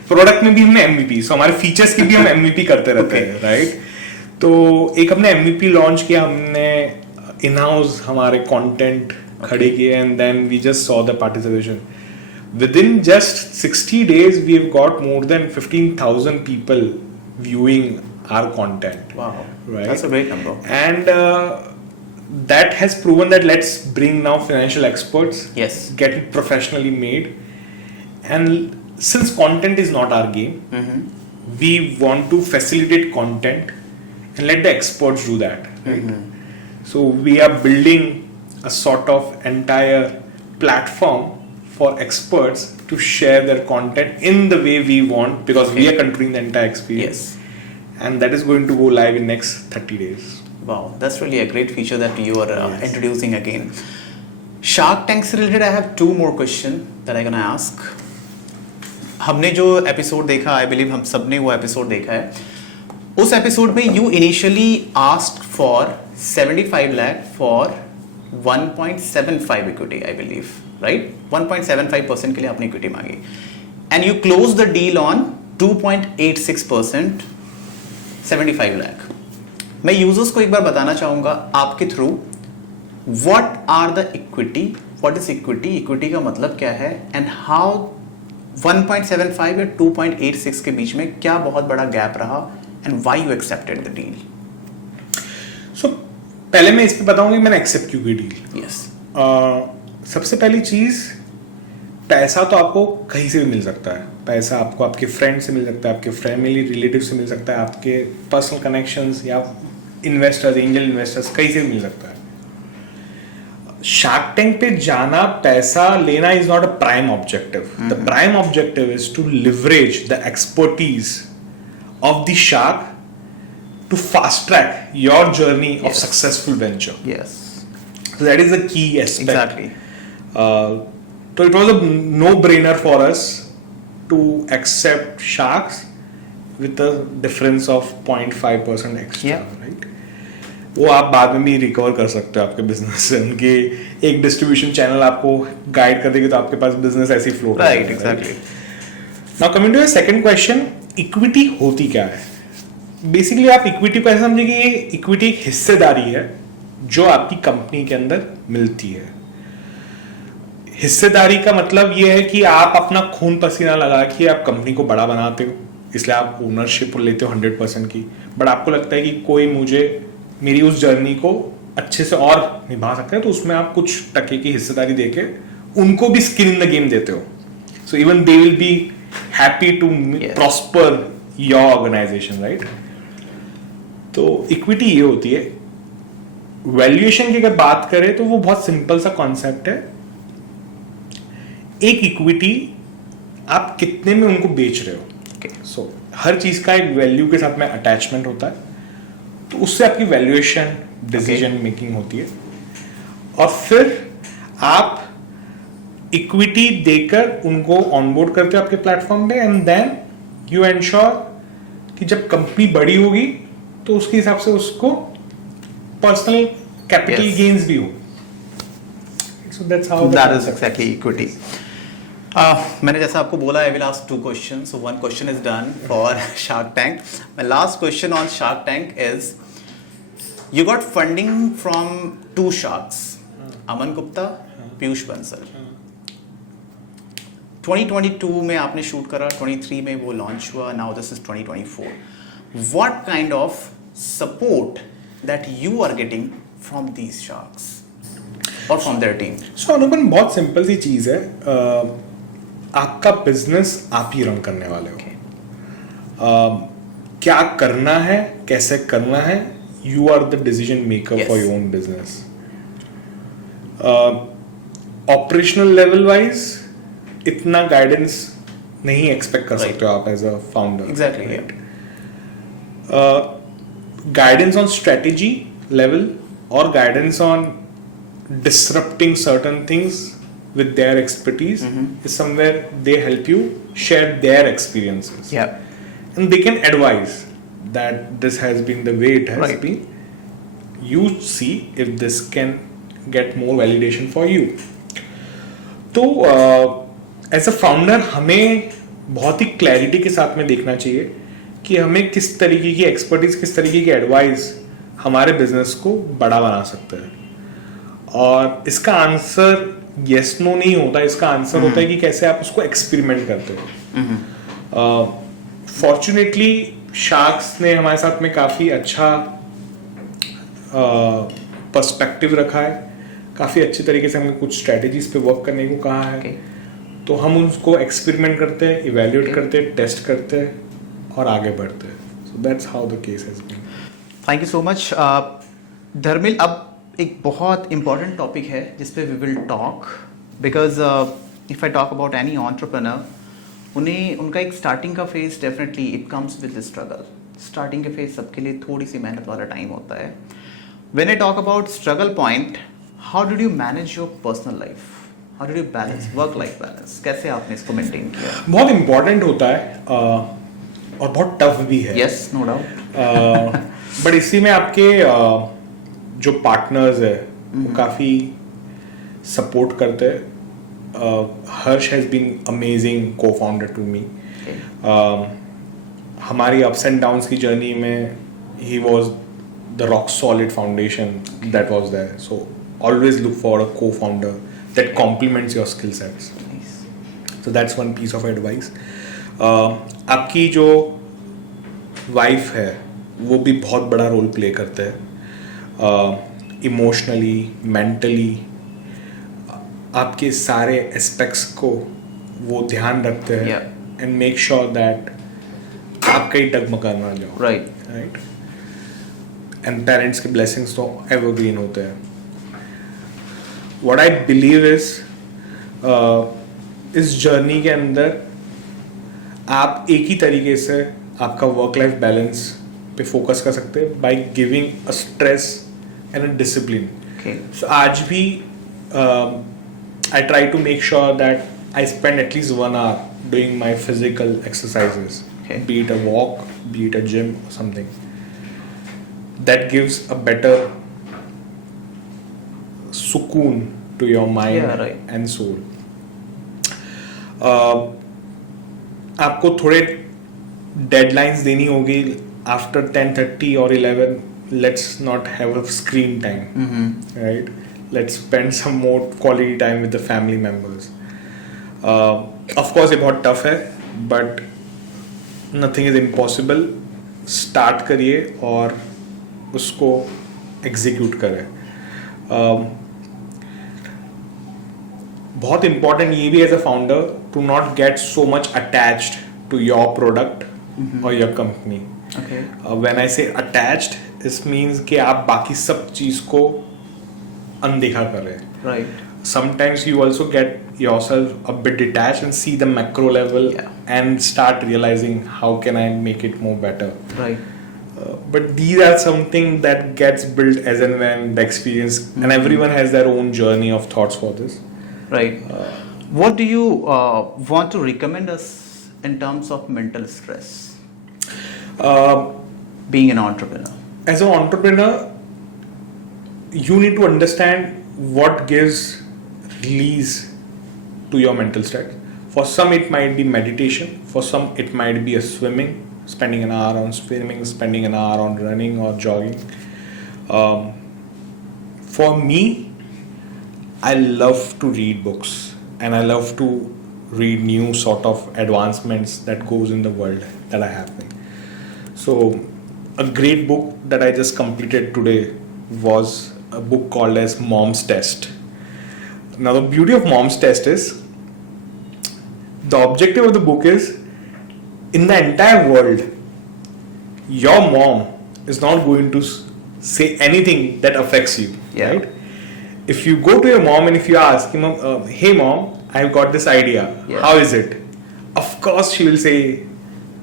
product में भी हमने MVP, so हमारे features की भी हम MVP करते रहते हैं, राइट? तो एक हमने MVP लॉन्च किया, हमने इन हाउस हमारे कंटेंट खड़े किए and then we just saw the participation. Within just 60 days, we have got more than 15,000 people viewing our content. Wow, right? That's a great number. And that has proven that let's bring now financial experts, Yes. get it professionally made, and since content is not our game, we want to facilitate content and let the experts do that. Right? So we are building a sort of entire platform for experts to share their content in the way we want, because we are controlling the entire experience. Yes. And that is going to go live in next 30 days. Wow, that's really a great feature that you are introducing again. Shark Tank से related, I have two more questions that I'm gonna ask. हमने जो episode देखा, I believe हम सब ने वो episode देखा है. उस एपिसोड में you initially asked for 75 lakh for 1.75 equity, I believe, right? 1.75% के लिए आपने इक्विटी मांगी and you close the deal on 2.86%, 75 lakh. मैं यूजर्स को एक बार बताना चाहूंगा आपके through, what are the equity, what is equity, equity का मतलब क्या है, एंड हाउ 1.75 या 2.86 के बीच में क्या बहुत बड़ा गैप रहा, and why you accepted the deal. So पहले मैं इस पे बताऊंगी मैंने एक्सेप्ट क्यों की डील. यस. सबसे पहली चीज, पैसा तो आपको कहीं से भी मिल सकता है. पैसा आपको आपके फ्रेंड से मिल सकता है, आपके फैमिली रिलेटिव से मिल सकता है, आपके पर्सनल कनेक्शंस या इन्वेस्टर्स, एंजल इन्वेस्टर्स, कहीं से भी मिल सकता है. शार्क टैंक पे जाना, पैसा लेना is not a prime objective. The prime objective is to leverage the expertise of the shark to fast track your journey of successful venture. Yes. So that is the key aspect. Exactly. So it was a no-brainer for us to accept sharks with a difference of 0.5% extra, Yeah. right? वो आप बाद में भी recover कर सकते हो आपके business से. उनके एक डिस्ट्रीब्यूशन चैनल आपको गाइड कर देगी तो आपके पास बिजनेस ऐसे ही flow. Right. Exactly. Now coming to the second question, equity होती क्या है? बेसिकली आप इक्विटी को ऐसा समझिए कि ये इक्विटी एक हिस्सेदारी है जो आपकी कंपनी के अंदर मिलती है. हिस्सेदारी का मतलब ये है कि आप अपना खून पसीना लगा के आप कंपनी को बड़ा बनाते हो, इसलिए आप ओनरशिप लेते हो 100% की. बट आपको लगता है कि कोई मुझे मेरी उस जर्नी को अच्छे से और निभा सकता है, तो उसमें आप कुछ टके की हिस्सेदारी देके उनको भी स्किन इन द गेम देते हो. So even they will be happy to prosper your organisation, right? तो इक्विटी ये होती है. वैल्यूएशन की अगर बात करें तो वो बहुत सिंपल सा कॉन्सेप्ट है. एक इक्विटी आप कितने में उनको बेच रहे हो. सो हर चीज का एक वैल्यू के साथ में अटैचमेंट होता है, तो उससे आपकी वैल्यूएशन डिसीजन मेकिंग होती है. और फिर आप इक्विटी देकर उनको ऑनबोर्ड करते हो आपके प्लेटफॉर्म पे, एंड देन यू एंश्योर कि जब कंपनी बड़ी होगी तो उसके हिसाब से उसको पर्सनल कैपिटल गेन्स भी हो. So that's how that is exactly equity. मैंने जैसा आपको बोला, I will ask two questions. So one question is done for shark tank. My last question on shark tank is, you got funding from two sharks, Aman Gupta, Piyush Bansal. 2022 में आपने shoot करा, 23 में वो launch हुआ, now this is 2024. What kind of support that you are getting from these sharks or from their team? So अनुपम, बहुत simple सी चीज है. आपका बिजनेस आप ही रन करने वाले हो. क्या करना है, कैसे करना है, you are the decision maker for your own business. Operational level wise इतना गाइडेंस नहीं एक्सपेक्ट कर सकते हो आप as a founder. Exactly. Guidance on strategy level or guidance on disrupting certain things with their expertise is somewhere they help you share their experiences. Yeah. And they can advise that this has been the way it has Right. been. you see if this can get more validation for you. तो as a founder हमें बहुत ही clarity के साथ में देखना चाहिए कि हमें किस तरीके की एक्सपर्टीज, किस तरीके की एडवाइस हमारे बिजनेस को बड़ा बना सकते हैं. और इसका आंसर यस नो नहीं होता, इसका आंसर होता है कि कैसे आप उसको एक्सपेरिमेंट करते हो. फॉर्चुनेटली शार्क्स ने हमारे साथ में काफ़ी अच्छा पर्सपेक्टिव रखा है, काफ़ी अच्छे तरीके से हमें कुछ स्ट्रेटेजीज पे वर्क करने को कहा है. तो हम उसको एक्सपेरिमेंट करते हैं, इवेल्युएट करते हैं, टेस्ट करते हैं और आगे बढ़ते हैं. So that's how the case has been. Thank you so much Dharmil. अब एक बहुत इंपॉर्टेंट टॉपिक है जिस पे we will talk, because if I talk about any entrepreneur, उन्हें उनका एक स्टार्टिंग का phase definitely it comes with struggle. Starting के फेज सबके लिए थोड़ी सी मेहनत वाला टाइम होता है. When I talk about struggle point, how did you manage your personal life? How did you balance work life balance? कैसे आपने इसको मेंटेन किया? बहुत इम्पोर्टेंट होता है और बहुत टफ भी है. Yes, no doubt. बट इसी में आपके जो पार्टनर्स है वो काफ़ी सपोर्ट करते हैं. Harsh has been amazing cofounder to me. हमारी अप्स एंड डाउन्स की जर्नी में ही was the rock solid foundation that was there. So always look for a cofounder that complements your skill sets. So that's one piece of advice. आपकी जो wife है वो भी बहुत बड़ा रोल प्ले करते हैं. इमोशनली, मेंटली आपके सारे एस्पेक्ट्स को वो ध्यान रखते हैं एंड मेक श्योर दैट आप कहीं डगमगा ना जाओ. राइट. एंड पेरेंट्स के ब्लेसिंग्स तो एवरग्रीन होते हैं. व्हाट आई बिलीव इज इस जर्नी के अंदर आप एक ही तरीके से आपका वर्क लाइफ बैलेंस पे फोकस कर सकते हैं by giving a stress and a discipline. So आज भी I try to make sure that I spend at least 1 hour doing my physical exercises, be it a walk, be it a gym or something. That gives a better sukoon to your mind and soul. आपको थोड़े deadlines देनी होगी after 10:30 or 11. Let's not have a screen time, right? Let's spend some more quality time with the family members. Of course ये बहुत tough है, but nothing is impossible. Start करिए और उसको execute करें. बहुत important ये भी as a founder to not get so much attached to your product or your company. Okay. When I say attached, this means कि आप बाकी सब चीज़ को अनदेखा कर रहे हैं. Right. Sometimes you also get yourself a bit detached and see the macro level and start realizing how can I make it more better. Right. But these are something that gets built as and when the experience, and everyone has their own journey of thoughts for this. Right. What do you want to recommend us in terms of mental stress? Being an entrepreneur. As an entrepreneur, you need to understand what gives release to your mental state. For some it might be meditation, for some it might be a swimming, spending an hour on swimming, spending an hour on running or jogging. For me, I love to read books and I love to read new sort of advancements that goes in the world that are happening. So a great book that I just completed today was a book called as Mom's Test. Now the beauty of Mom's Test is, the objective of the book is, in the entire world, your mom is not going to say anything that affects you, right? If you go to your mom and if you ask, hey mom, I've got this idea, how is it? Of course she will say,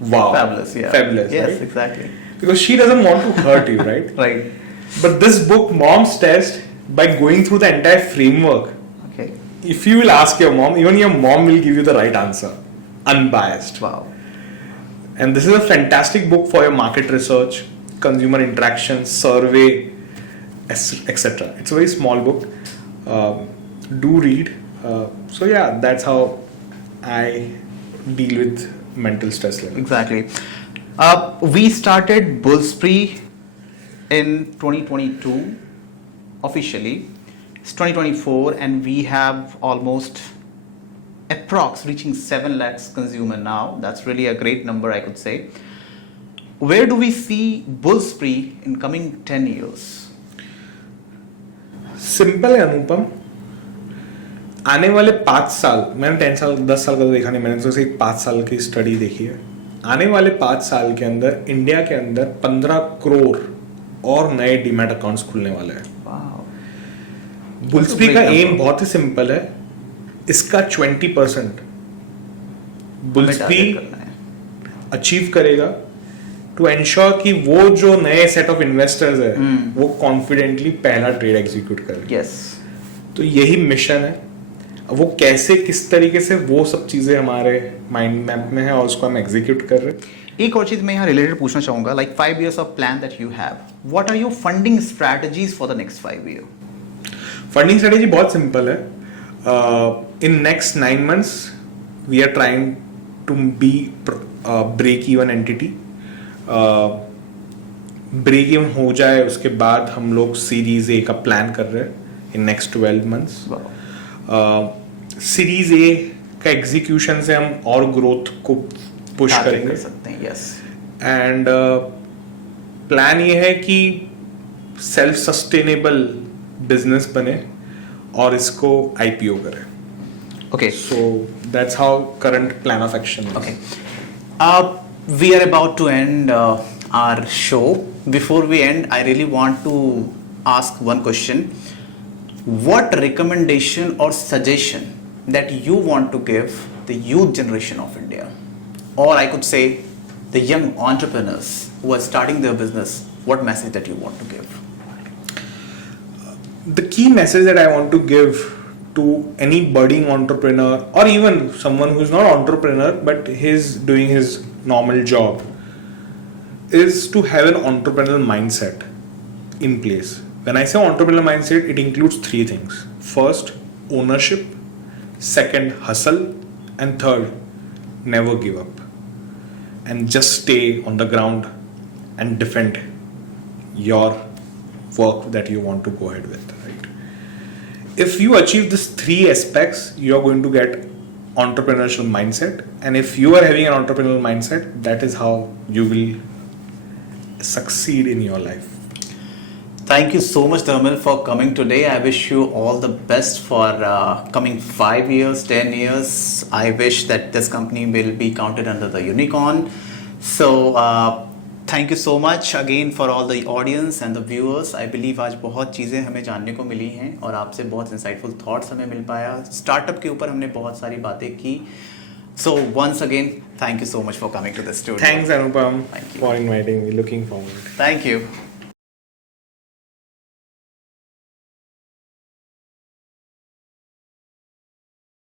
wow, fabulous, fabulous, yes, right? Exactly. Because she doesn't want to hurt you, right? Right. But this book, Mom's Test, by going through the entire framework, if you will ask your mom, even your mom will give you the right answer, unbiased. Wow. And this is a fantastic book for your market research, consumer interaction, survey, etc. It's a very small book. Do read. So yeah, that's how I deal with mental stress level. Exactly. We started Bullspree in 2022 officially. It's 2024 and we have almost approx reaching 7 lakhs consumer now. That's really a great number, I could say. Where do we see Bullspree in coming 10 years? Simple है अनुपम. आने वाले 5 साल, मैंने 10 साल का तो देखा नहीं, मैंने तो सिर्फ 5 साल की स्टडी देखी है. आने वाले 5 साल के अंदर इंडिया के अंदर 15 करोड़ और नए डीमैट अकाउंट्स खुलने वाले हैं. बुल्सप्री का एम बहुत ही सिंपल है. इसका 20% बुल्सप्री अचीव करेगा टू एंश्योर कि वो जो नए सेट ऑफ इन्वेस्टर्स है वो कॉन्फिडेंटली पहला ट्रेड एग्जीक्यूट करे. यस. तो यही मिशन है. वो कैसे किस तरीके से वो सब चीजें हमारे माइंड मैप में है और उसको हम एग्जीक्यूट कर रहे हैं. एक और चीज मैं यहाँ रिलेटेड पूछना चाहूंगा, like 5 years of plan that you have, what are your funding strategies for the next 5 years? Funding strategy बहुत सिंपल है. In next 9 months we are trying to be break even entity. Break even हो जाए उसके बाद हम लोग series A का plan कर रहे हैं in next 12 months. Series A का एग्जीक्यूशन से हम और ग्रोथ को पुश करेंगे कर सकते हैं. यस. एंड प्लान ये है कि सेल्फ सस्टेनेबल बिजनेस बने और इसको आईपीओ करें. Okay. So that's how current plan of action. Okay. We are about to end our show. Before we end, I really want to ask one question. What recommendation or suggestion that you want to give the youth generation of India, or I could say the young entrepreneurs who are starting their business, what message that you want to give? The key message that I want to give to any budding entrepreneur or even someone who's not entrepreneur but he's doing his normal job is to have an entrepreneurial mindset in place. When I say entrepreneurial mindset, it includes 3 things. First, ownership. Second, hustle. And third, never give up. And just stay on the ground and defend your work that you want to go ahead with. If you achieve these 3 aspects, you are going to get entrepreneurial mindset, and if you are having an entrepreneurial mindset, that is how you will succeed in your life. Thank you so much, Thermal, for coming today. I wish you all the best for coming 5 years, 10 years. I wish that this company will be counted under the unicorn. So thank you so much again for all the audience and the viewers. I believe आज बहुत चीज़ें हमें जानने को मिली हैं और आपसे बहुत insightful thoughts हमें मिल पाया. स्टार्टअप के ऊपर हमने बहुत सारी बातें की. So once again, thank you so much for coming to the studio. Thanks Anupam Thank you. for inviting me. Looking forward. Thank you.